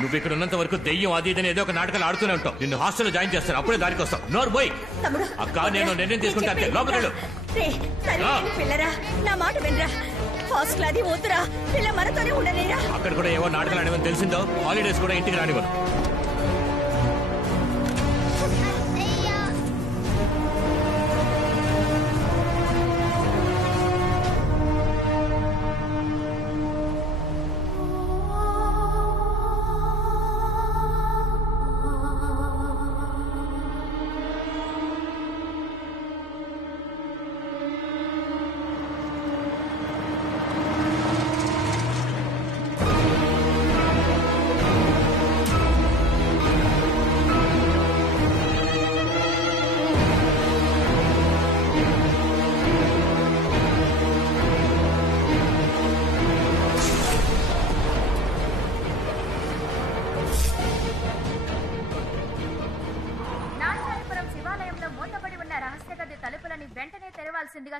నువ్వు ఇక్కడ ఉన్నంత వరకు దెయ్యం అది ఇదని ఏదో ఒక నాటకాలు ఆడుతూనే ఉంటావు. నిన్ను హాస్టల్లో జాయిన్ చేస్తాను, అప్పుడే దానికి వస్తావు. నోరు పోయి. అక్క నేను నిర్ణయం తీసుకుంటాను. లోపలికి పిల్లరా, నా మాట వినరా. హాస్టల్ అది వద్దురా, పిల్ల మనతోనే ఉండలేరా. అక్కడ కూడా ఏవో నాటకాలు ఆడమని తెలిసిందో హాలిడేస్ కూడా ఇంటికి రానివ్వను.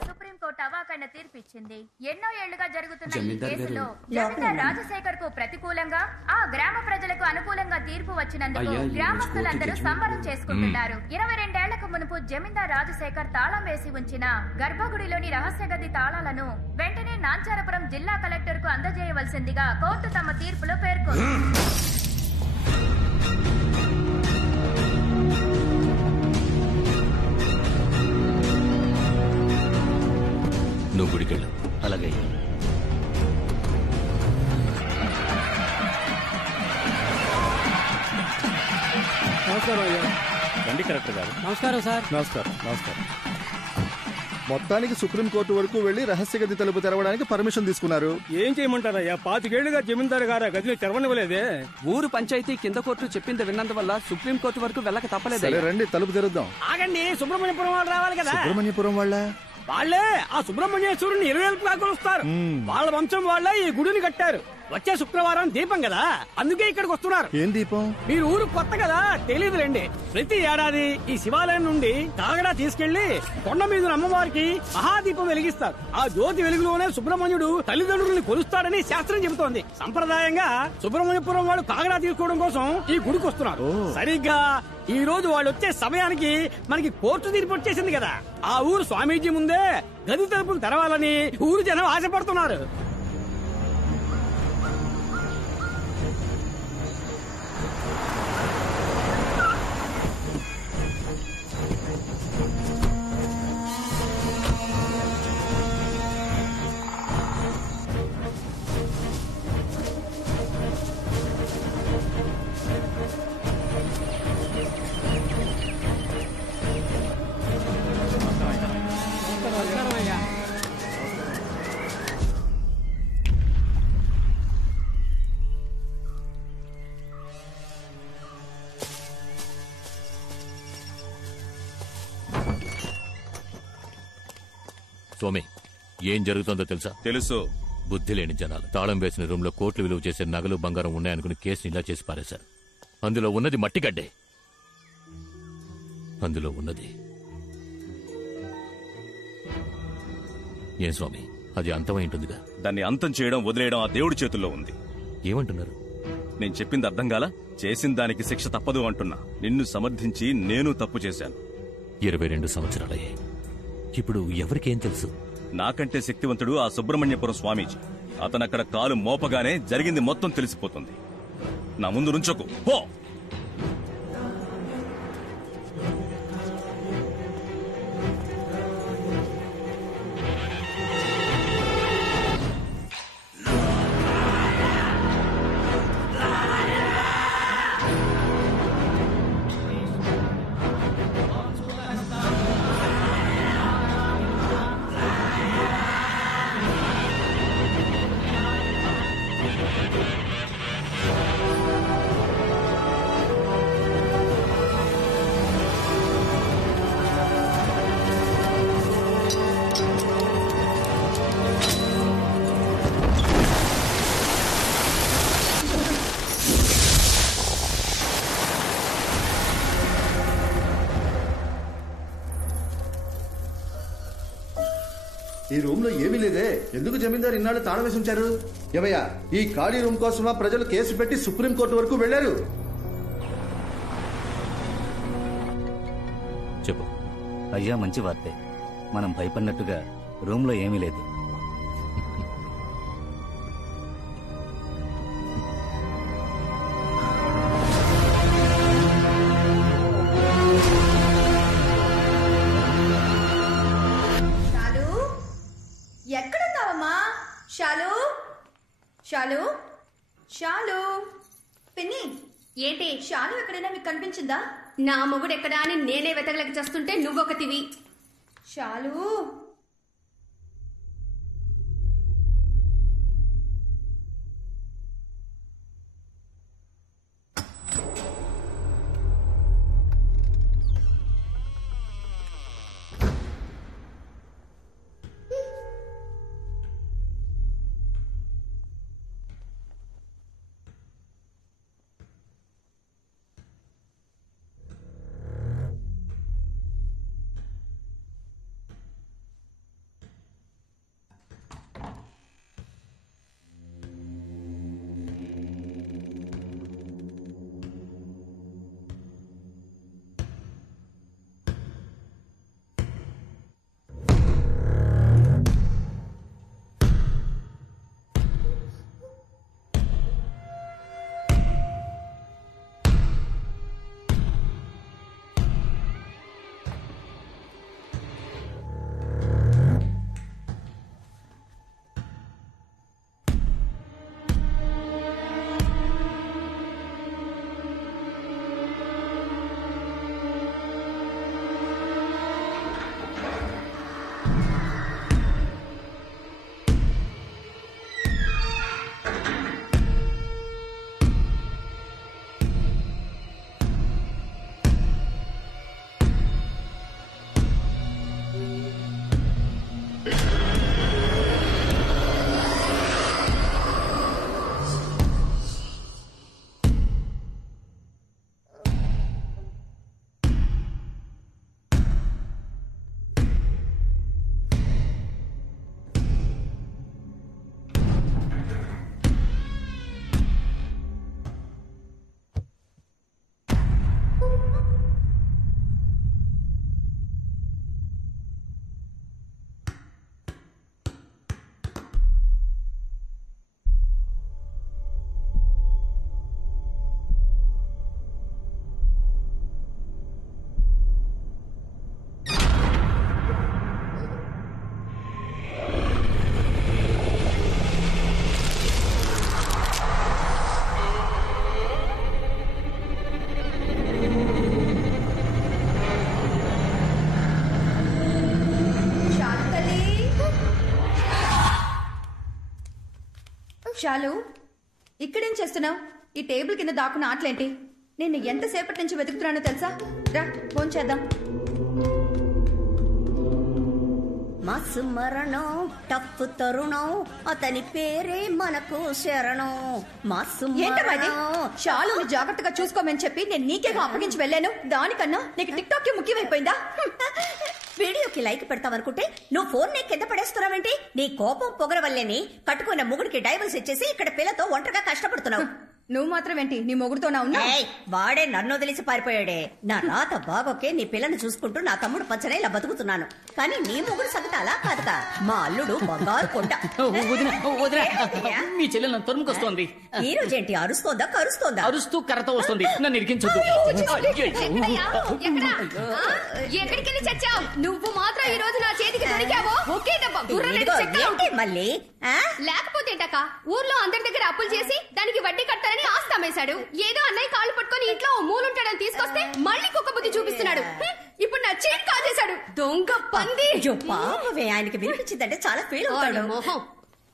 సుప్రీంకోర్టు అవాకైన తీర్పిచ్చింది. ఎన్నో ఏళ్లుగా జరుగుతున్న ఈ కేసులో జమీందార్ రాజశేఖర్ కు ప్రతికూలంగా, ఆ గ్రామ ప్రజలకు అనుకూలంగా తీర్పు వచ్చినందుకు గ్రామస్తులందరూ సంబరం చేసుకుంటున్నారు. 22 ఏళ్లకు మునుపు జమీందార్ రాజశేఖర్ తాళం వేసి ఉంచిన గర్భగుడిలోని రహస్య గది తాళాలను వెంటనే నాంచారపురం జిల్లా కలెక్టర్ కు అందజేయవలసిందిగా కోర్టు తమ తీర్పులో పేర్కొంది. నువ్వు గుడికెళ్ళు. అలాగే. నమస్కారం అయ్యా. రండి కలెక్టర్ గారు. నమస్కారం సార్. నమస్కారం. నమస్కారం. మొత్తానికి సుప్రీంకోర్టు వరకు వెళ్లి రహస్య గది తలుపు తెరవడానికి పర్మిషన్ తీసుకున్నారు. ఏం చేయమంటారయ్యా, 25 ఏళ్లుగా జమీందారు గారు గదిని తెరవనివ్వలేదే. ఊరు పంచాయతీ కింద కోర్టు చెప్పింది విన్నందువల్ల సుప్రీంకోర్టు వరకు వెళ్ళక తప్పలేదు. రండి తలుపు తెరుద్దాం. ఆగండి, సుబ్రహ్మణ్యపురం వాళ్ళు రావాలి కదా. సుబ్రహ్మణ్యపురం వాళ్ళే ఆ సుబ్రహ్మణ్యేశ్వరుని 20 వస్తారు. వాళ్ళ వంశం వాళ్ళే ఈ గుడిని కట్టారు. వచ్చే శుక్రవారం దీపం కదా, అందుకే ఇక్కడికి వస్తున్నారు. ఏం దీపం? మీరు ఊరు కొత్త కదా, తెలియదులేండి. ప్రతి ఏడాది ఈ శివాలయం నుండి కాగడా తీసుకెళ్లి కొండ మీద అమ్మవారికి మహాదీపం వెలిగిస్తారు. ఆ జ్యోతి వెలుగులోనే సుబ్రహ్మణ్యుడు తల్లిదండ్రుల్ని కొలుస్తాడని శాస్త్రం చెబుతోంది. సంప్రదాయంగా సుబ్రహ్మణ్యపురం వాళ్ళు కాగడా తీసుకోవడం కోసం ఈ గుడికి వస్తున్నారు. సరిగ్గా ఈ రోజు వాళ్ళు వచ్చే సమయానికి మనకి కోర్టు తీర్పు వచ్చేసింది కదా. ఆ ఊరు స్వామీజీ ముందే గది తలుపులు తెరవాలని ఊరు జనం ఆశపడుతున్నారు. స్వామి, ఏం జరుగుతుందో తెలుసా? తెలుసు. బుద్ధి లేని జనాలు తాళం వేసిన రూమ్ లో కోట్లు విలువ చేసే నగలు బంగారం ఉన్నాయనుకుని కేసుని ఇలా చేసి పారేశారు. అందులో ఉన్నది మట్టిగడ్డే. అందులో ఉన్నది ఏం స్వామి, అది అంతమై ఉంటుందిగా. దాన్ని అంతం చేయడం వదిలేయడం ఆ దేవుడి చేతుల్లో ఉంది. ఏమంటున్నారు? నేను చెప్పింది అర్థం కాలా? చేసిన దానికి శిక్ష తప్పదు అంటున్నా. నిన్ను సమర్థించి నేను తప్పు చేశాను. 22 సంవత్సరాలయ్యాయి. ఇప్పుడు ఎవరికేం తెలుసు? నాకంటే శక్తివంతుడు ఆ సుబ్రహ్మణ్యపురం స్వామీజీ. అతనక్కడ కాలు మోపగానే జరిగింది మొత్తం తెలిసిపోతుంది. నా ముందు నుంచోకు, పో. ఈ రూమ్ లో ఏమీ లేదే, ఎందుకు జమీందారు ఇన్నాళ్ళు తాళం వేసి ఉంచారు? ఏమయ్యా, ఈ ఖాళీ రూమ్ కోసమా ప్రజలు కేసు పెట్టి సుప్రీంకోర్టు వరకు వెళ్లారు? చెప్పు. అయ్యా, మంచి వార్తే. మనం భయపడినట్టుగా రూమ్ లో ఏమీ లేదు. ఎక్కడున్నావమ్మా? షాలు, షాలు, షాలు. పిన్ని, ఏంటి? షాలు ఎక్కడైనా మీకు కనిపించిందా? నా మొగుడు ఎక్కడా అని నేనే వెతకలేక చేస్తుంటే నువ్వొకటివి. షాలు, షాలు, ఇక్కడేం చేస్తున్నావు? ఈ టేబుల్ కింద దాక్కున్న ఆటలేంటి? నేను ఎంతసేపటి నుంచి వెతుకుతున్నానో తెలుసా? రా, ఫోన్ చేద్దాం. మసు మరణం టప్పు తరుణం, అతని పేరే మనకు శరణం. మసు ఏంటమ్మా షాలుని జాగ్రత్తగా చూసుకోమని చెప్పి నేను నీకేగా అప్పగించి వెళ్ళాను. దానికన్నా నీకు టిక్ టాక్ ముఖ్యమైపోయిందా? వీడియోకి లైక్ పెడతావనుకుంటే నువ్వు ఫోన్ నీ కింద పడేస్తున్నావేంటి? నీ కోపం పొగర వల్లేని కట్టుకున్న ముగుడికి డైవర్స్ ఇచ్చేసి ఇక్కడ పిల్లతో ఒంటరిగా కష్టపడుతున్నావు. నువ్వు మాత్రం ఏంటి నీ మొగుడుతోనా ఉన్నా? వాడే నన్ను వదిలేసి పారిపోయాడే. నా రాత బాగోకే నీ పిల్లని చూసుకుంటూ నా తమ్ముడు పచ్చనే ఇలా బతుకుతున్నాను. కానీ నీ మొగుడు సంగతి అలా కాదుగా. మా అల్లుడు బంగారు కొండ. మీ చెల్లెలు నన్ను తరుముకొస్తోంది. ఈ రోజేంటి అరుస్తోందా కరుస్తోందా? అరుస్తూ కర్రతో వస్తుంది. నన్ను ఇరికించొద్దు. ఎక్కడికి చచ్చావు? నువ్వు మాత్రం ఈ రోజు నా చేతికి దొరికావో ఒకే దెబ్బ మళ్ళీ. లేకపోతే ఊర్లో అందరి దగ్గర అప్పులు చేసి దానికి వడ్డీ కట్టాలని ఆస్తి అమ్మేశాడు. ఏదో అన్నయ్య కాళ్ళు పట్టుకుని ఇంట్లో మూలుంటాడని తీసుకొస్తే మళ్ళీ కుక్క బుద్ధి చూపిస్తున్నాడు. ఇప్పుడు నా చైన్ కాజేశాడు. దొంగ పంది. పాపమే, ఆయనకి వినిపించిందంటే చాలా ఫీల్ అవుతాడు. మొహం,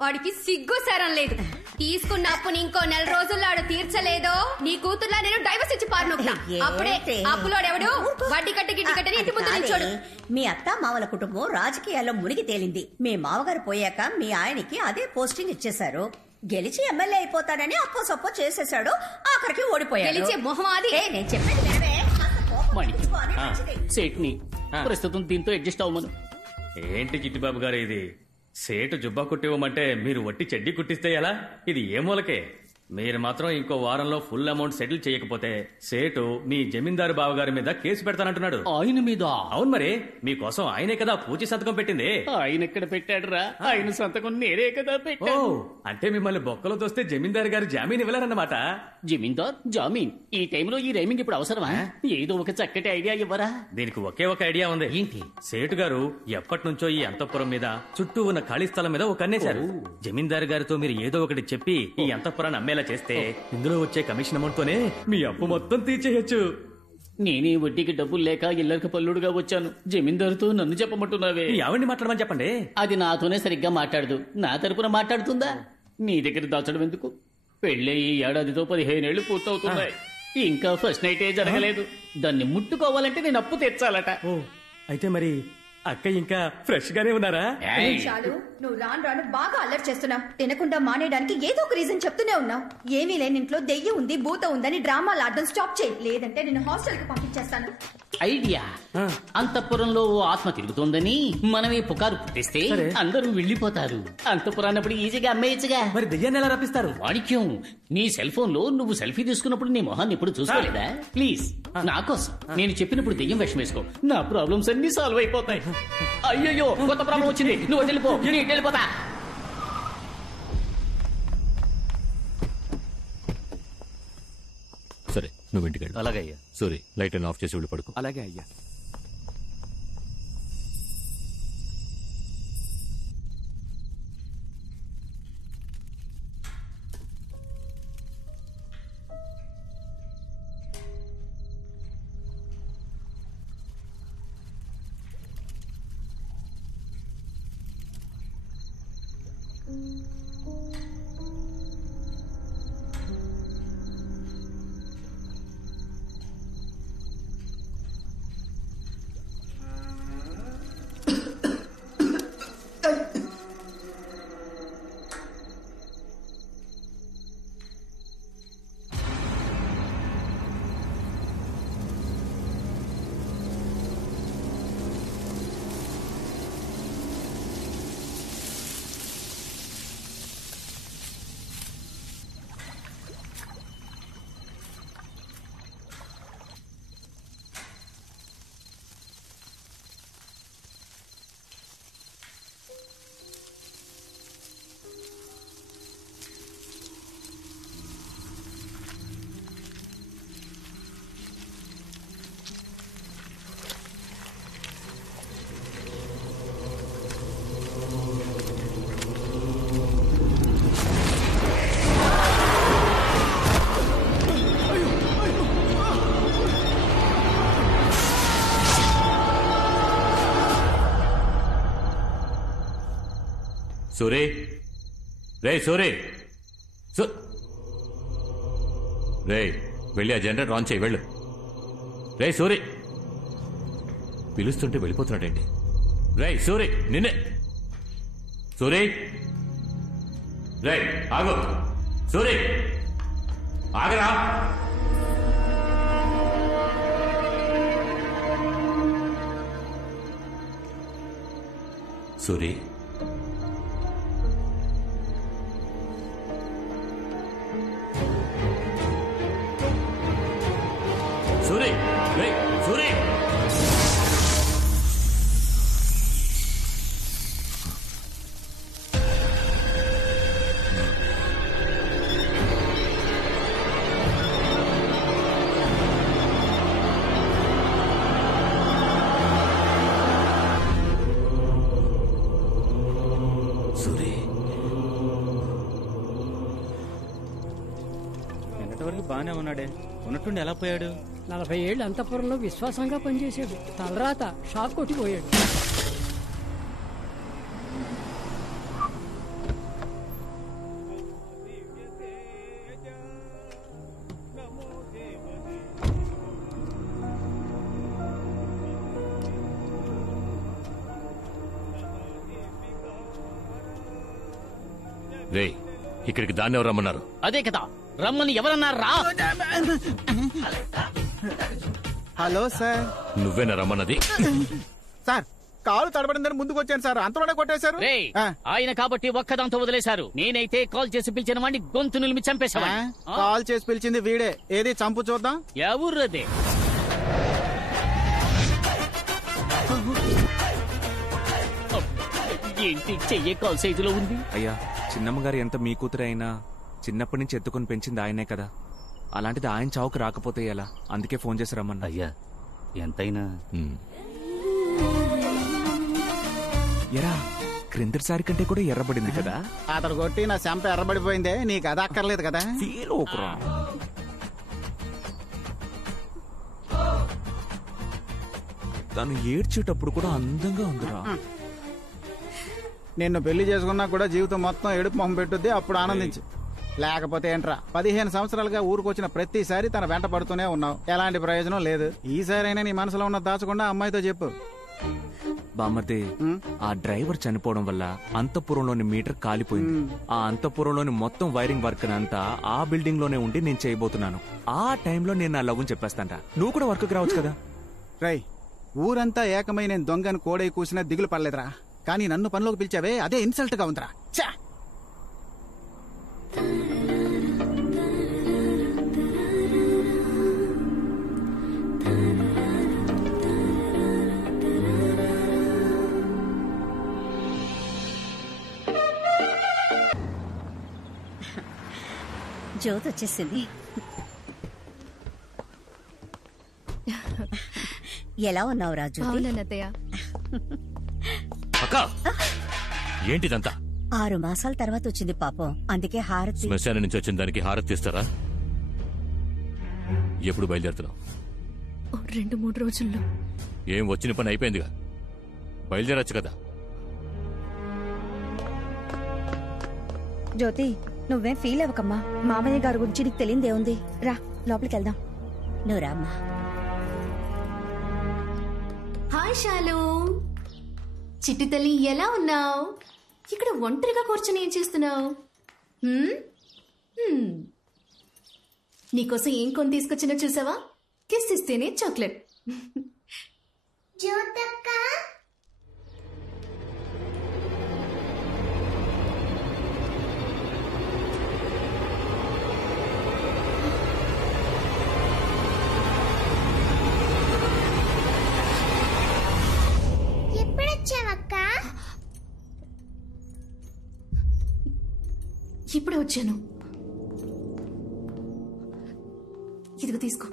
వాడికి సిగ్గు సరం లేదు. తీసుకున్న అప్పుని ఇంకో 4 రోజుల్లో ఆడు తీర్చలేదో నీ కూతుర్లా నేను డైవర్స్ ఇచ్చి పారినొక్తా. అప్పుడే అప్పులోడెవడు వడ్డీ కట్టి గిడ్డి కట్టని ఇంటి ముందు నిల్చోడు. మీ అత్త మామల కుటుంబం రాజకీయాల్లో మునిగి తేలింది. మీ మామగారు పోయాక మీ ఆయనకి అదే పోస్టింగ్ ఇచ్చేశారు. గెలిచి ఎమ్మెల్యే అయిపోతాడని అప్పో సప్పో చేసేశాడు. ఆఖరికి ఓడిపోయాడు. గెలిచే మొహం అది. నేను చెప్పేది వినవే. సేట్ని ప్రస్తుతం దీంతో అడ్జస్ట్ అవ్వమను. ఏంటి చిట్టిబాబు గారు ఇది? సేటు జుబ్బా కుట్టివ్వమంటే మీరు వట్టి చెడ్డీ కుట్టిస్తే ఎలా? ఇది ఏ మూలకే? మీరు మాత్రం ఇంకో వారంలో ఫుల్ అమౌంట్ సెటిల్ చేయకపోతే సేటు మీ జమీందారు బావగారి మీద కేసు పెడతానంటున్నాడు. ఆయన మీద? అవును మరి, మీకోసం ఆయనే కదా పూచి సంతకం పెట్టింది. ఆయన ఎక్కడ పెట్టాడురా? ఆయన సంతకం నేనే కదా ఓ, పెట్టాను. అంటే మిమ్మల్ని బొక్కలో తోస్తే జమీందారు గారు జామీన్ ఇవ్వలేరన్నమాట. జమీందార్ జామీన్ ఈ టైంలో ఈ రైమింగ్ ఇప్పుడు అవసరమా? ఏదో ఒక చక్కటి ఐడియా ఇవ్వరా? దీనికి ఒకే ఒక ఐడియా ఉంది. ఏంటి? సేటు గారు ఎప్పటి నుంచో ఈ అంతఃపురం మీద చుట్టూ ఉన్న ఖాళీ స్థలం మీద ఒక కన్నేశారు. జమీందారు గారితో మీరు ఏదో ఒకటి చెప్పి ఈ అంతఃపురాన్ని అమ్మేలా చేస్తే ఇందులో వచ్చే కమిషన్ అమౌంట్ తోనే మీ అప్పు మొత్తం తీర్చేయచ్చు. నేనే వడ్డీకి డబ్బులు లేక ఇల్లరికి పల్లుడుగా వచ్చాను. జమీందారుతో నన్ను చెప్పమంటున్నావే? మీ ఆవిడ్ని మాట్లాడమని చెప్పండి. అది నాతోనే సరిగ్గా మాట్లాడదు, నా తరపున మాట్లాడుతుందా? నీ దగ్గర దాచడం ఎందుకు? పెళ్ళే ఈ ఏడాదితో 15 ఏళ్లు పూర్తవుతున్నాయి. ఇంకా ఫస్ట్ నైటే జరగలేదు. దాన్ని ముట్టుకోవాలంటే నేను అప్పు తెచ్చాలట. ఓ, అయితే మరి అక్క ఇంకా ఫ్రెష్ గానే ఉన్నారా? చాలు, నువ్వు రాను రాను బాగా అల్లరి చేస్తున్నావు. తినకుండా మానేయడానికి ఏదో ఒక రీజన్ చెప్తూనే ఉన్నావు. ఏమీ లేని ఇంట్లో దెయ్యం ఉంది, భూత ఉందని డ్రామాలు ఆడడం స్టాప్ చేయి, లేదంటే నేను హాస్టల్ కి పంపించేస్తాను. ఐడియా. అంతఃపురంలో ఓ ఆత్మ తిరుగుతోందని మనమే పుకారు పుట్టిస్తే అందరూ వెళ్లిపోతారు. అంతఃపురాన్నప్పుడు ఈజీగా అమ్మేయచ్చుగా. మరి దెయ్యాన్ని ఎలా రప్పిస్తారు? వాడిక్యం, నీ సెల్ ఫోన్ లో నువ్వు సెల్ఫీ తీసుకున్నప్పుడు నీ మొహాన్ని ఎప్పుడు చూసుకోలేదా? ప్లీజ్ నా కోసం నేను చెప్పినప్పుడు దెయ్యం వేషం వేసుకో. నా ప్రాబ్లమ్స్ అన్ని సాల్వ్ అయిపోతాయి. అయ్యయ్యో, కొత్త ప్రాబ్లం వచ్చింది. నువ్వు వెళ్ళిపో, నేను వెళ్ళిపోతా. సరే, నువ్వు ఇంటికి వెళ్ళు. అలాగే అయ్యా. సూరి, లైట్ ఆఫ్ చేసి వెళ్ళి పడుకో. అలాగే అయ్యా. సూరి, రే సూరి, రే వెళ్ళి ఆ జనరేటర్ ఆన్ చేయి, వెళ్ళు. రే సూరి, పిలుస్తుంటే వెళ్ళిపోతున్నాడేంటి? రే సూరి, నిన్నే. సూరి, రే ఆగు. సూరి, ఆగరా. సూరి, సూరి, రే సూరి. సూరి, నిన్నటి వరకు బాగానే ఉన్నాడే, ఉన్నట్టుండి ఎలా పోయాడు? 40 ఏళ్ళు అంతఃపురంలో విశ్వాసంగా పనిచేశాడు. తలరాత షాక్ కొట్టిపోయాడు. రే, ఇక్కడికి దాన్ని ఎవరు రమ్మన్నారు? అదే కదా, రమ్మని ఎవరన్నారా? Hello sir. నువ్వేనా రమ్మన్నది? సార్, కాలు తడబడిందని ముందుకు వచ్చాను సార్, అంతలోనే కొట్టేశారు. ఆయన కాబట్టి ఒక్కదాంతో వదిలేశారు. నేనైతే కాల్ చేసి పిలిచిన వాడిని గొంతు నిలిమి చంపేశావా? కాల్ చేసి పిలిచింది వీడే. ఏది చంపు చూద్దాం. ఎవరదే? ఏంటి చెయ్యే కాల్ సైజులో ఉంది? అయ్యా, చిన్నమ్మగారు ఎంత మీ కూతురు అయినా చిన్నప్పటి నుంచి ఎత్తుకొని పెంచింది ఆయనే కదా. అలాంటిది ఆయన చావుకు రాకపోతే ఎలా? అందుకే ఫోన్ చేసి రమ్మన్నా. అయ్యా ఎంతైనా ఎరా క్రిందటిసారి కంటే కూడా ఎర్రబడింది కదా. అతడు కొట్టి నా చెంప ఎర్రబడిపోయిందే, నీకు అది అక్కర్లేదు కదా. తను ఏడ్చేటప్పుడు కూడా అందంగా ఉందిరా. నిన్ను పెళ్లి చేసుకున్నా కూడా జీవితం మొత్తం ఏడుపు మొహం పెట్టుద్ది, అప్పుడు ఆనందించు. లేకపోతే ఏంట్రా, 15 సంవత్సరాలుగా ఊరుకొచ్చిన ప్రతిసారి తన వెంట పడుతూనే ఉన్నావు, ఎలాంటి ప్రయోజనం లేదు. ఈసారైనా నీ మనసులో ఉన్న దాచకుండా అమ్మాయితో చెప్పు. బామ్మర్ది, ఆ డ్రైవర్ చనిపోవడం వల్ల అంతఃపురంలోని మీటర్ కాలిపోయింది. ఆ అంతఃపురంలోని మొత్తం వైరింగ్ వర్క్ అంతా ఆ బిల్డింగ్ లోనే ఉండి నేను చేయబోతున్నాను. ఆ టైంలో నేను నా లవ్ చెప్పేస్తాంట. నువ్వు కూడా వర్క్ రావచ్చు కదా. రై, ఊరంతా ఏకమై నేను దొంగను కోడై కూసినా దిగులు పడలేదురా. కానీ నన్ను పనిలోకి పిలిచావే, అదే ఇన్సల్ట్ గా ఉందిరా. ఛా! జ్యోతి వచ్చేసింది. ఎలా ఉన్నావు రాజు? అక్క, ఏంటిదంతా? 6 మాసాల తర్వాత వచ్చింది పాపం, అందుకే హారతి. శ్మశానం నుంచి వచ్చిన దానికి హారతి ఇస్తారా? ఎప్పుడు బయలుదేరుతున్నావు? 2-3 రోజుల్లో. ఏం వచ్చిన పని అయిపోయిందిగా, బయలుదేరచ్చు కదా. జ్యోతి, నువ్వేం ఫీల్ అవ్వకమ్మా. మామయ్య గారి గురించి నీకు తెలియదేముంది. రా లోపలికి వెళ్దాం. నువ్వు రామ్మా. హాయ్ శాలు, చిట్టి తల్లి ఎలా ఉన్నావు? ఇక్కడ ఒంటరిగా కూర్చొని ఏం చేస్తున్నావు? నీకోసం ఏం కొని తీసుకొచ్చినా చూసావా? కిస్ ఇస్తేనే చాక్లెట్. ఇప్పుడే వచ్చాను. ఇదిగో తీసుకో.